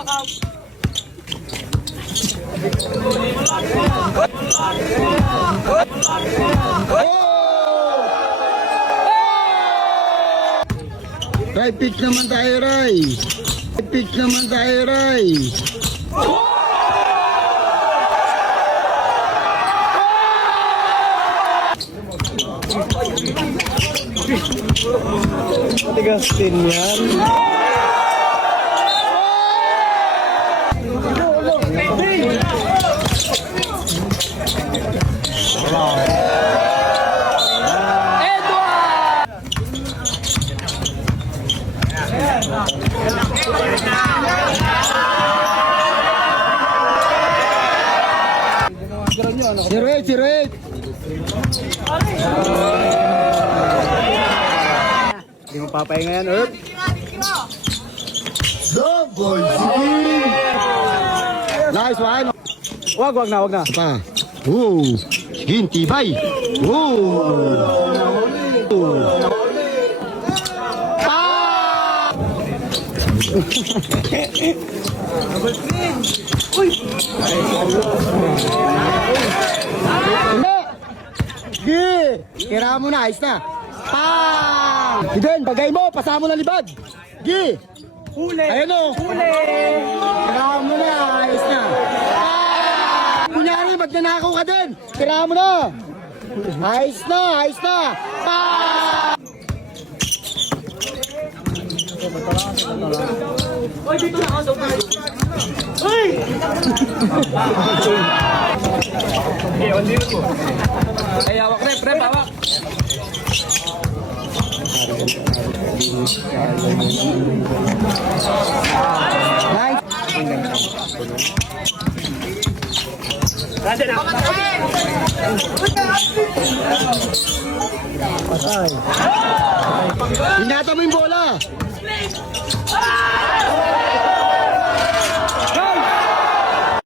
Ray, pitch naman tayo, Ray. Pitch naman tayo, Ray. Matigas din yan. Sirit, sirit. Hindi mo papahinga yan, Herb. Double nice one. Wag na. Pa. Sige, tibay. Sige, kira mo na, ayos na.Iden, bagay mo, pasa mo na libad. Sige. Huli! Ayun o. Huli! Kira mo na, ayos na. Kunyari, ba't nanakaw ka din? Kira mo na. Ayos na, ayos na. Oy, dito na ako. Uy! Ay, hawak rep, hawak. Nice. Patay. Ingatan mo yung bola.